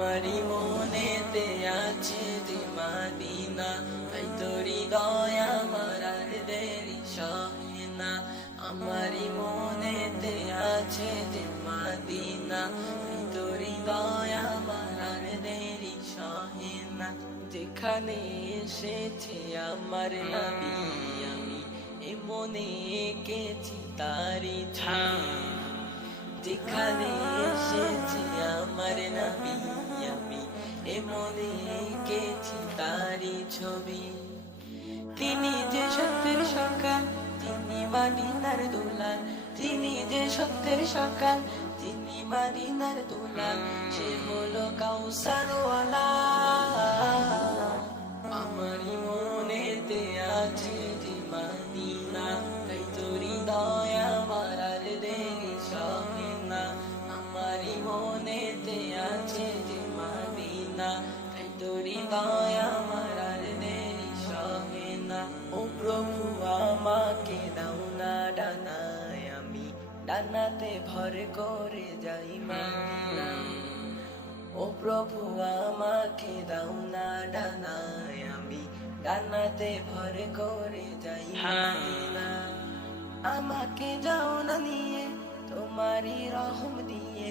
আমারই মনেতে আছে যে মাদিনা তাই তোরি দয়া আমার আর দেরি সহে না। আমারই মনেতে আছে যে মাদিনা তাই তোরি দয়া আমার আর দেরি সহে যেখানে এসেছে আমার নবী, আমি এ মনে এঁকেছি তারি ছবি যেখানে এসেছে আমার এ মনে এঁকেছি তারি ছবি। তিনি যে সত্যের সকাল, তিনি মাদিনার দোলান তিনি যে সত্যের সকাল, তিনি মাদিনার দোলান সে হলো কাউসারওয়ালা। আমার আর দেরি না ও প্রভু, আমাকে দাও না ডানায়, আমি ডানাতে ভর করে যাই মাদিনা ও প্রভু, আমাকে না আমি ডানাতে ভর করে যাই না আমাকে যাও না নিয়ে, তোমারই রহম দিয়ে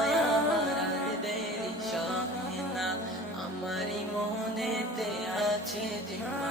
chanting.